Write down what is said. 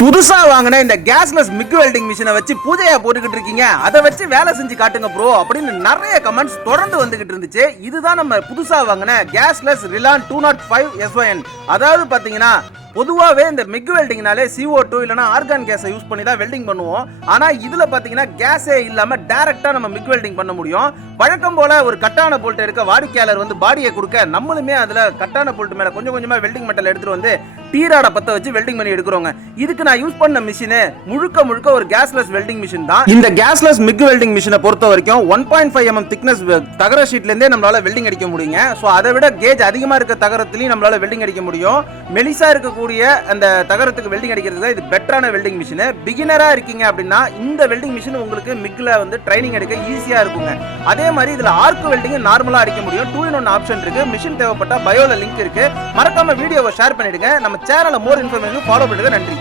புதுசா வாங்கின இந்த கேஸ்லெஸ் மிக் வெல்டிங் மிஷினை வச்சு பூஜையா போட்டுக்கிட்டு இருக்கீங்க, அதை வச்சு வேலை செஞ்சு காட்டுங்க ப்ரோ அப்படின்னு நிறைய கமெண்ட்ஸ் தொடர்ந்து வந்துகிட்டு இருந்துச்சு. இதுதான் நம்ம புதுசா வாங்கின கேஸ்லெஸ் ரிலான் 205 SYN. அதாவது பாத்தீங்கன்னா பொதுவாகவே இந்த மிக் வெல்டிங்னாலே CO2 இல்லைனா ஆர்கான் கேஸை யூஸ் பண்ணி தான் வெல்டிங் பண்ணுவோம். ஆனால் இதில் பார்த்தீங்கன்னா கேஸே இல்லாமல் டேரெக்டாக நம்ம மிக் வெல்டிங் பண்ண முடியும். வழக்கம் போல் ஒரு கட்டான போல்ட் இருக்க வாடிக்கையாளர் வந்து பாடியை கொடுக்க நம்மளுமே அதில் கட்டான போல்ட் மேலே கொஞ்சம் கொஞ்சமாக வெல்டிங் மெட்டல் எடுத்துகிட்டு வந்து டீராட பற்ற வச்சு வெல்டிங் பண்ணி எடுக்கிறோங்க. இதுக்கு நான் யூஸ் பண்ண மிஷினு முழுக்க ஒரு கேஸ்லெஸ் வெல்டிங் மிஷின் தான். இந்த கேஸ்லெஸ் மிக் வெல்டிங் மிஷினை பொறுத்த வரைக்கும் 1.5 mm திக்னஸ் தகர ஷீட்லேருந்தே நம்மளால வெல்டிங் அடிக்க முடியுங்க. ஸோ அதை விட கேஜ் அதிகமாக இருக்க தகரத்துலையும் நம்மளால வெல்டிங் அடிக்க முடியும். மெலிசா இருக்கக்கூடிய அந்த தகரத்துக்கு வெல்டிங் அடிக்கிறதுக்கு இது பெட்டரான வெல்டிங் மிஷின். பிகினரா இருக்கீங்க அப்படின்னா இந்த வெல்டிங் மிஷின் உங்களுக்கு மிக்ல வந்து ட்ரைனிங் எடுக்க ஈஸியா இருக்குங்க. அதே மாதிரி இதுல ஆர்க் வெல்டிங் நார்மலா அடிக்க முடியும். 2-in-1 ஆப்ஷன் இருக்கு. மிஷின் தேவைப்பட்ட பயோல லிங்க் இருக்கு. மறக்காம வீடியோவை ஷேர் பண்ணிடுங்க. நம்ம சேனலை மோர் இன்ஃபர்மேஷன் ஃபாலோ பண்ணுங்க. நன்றி.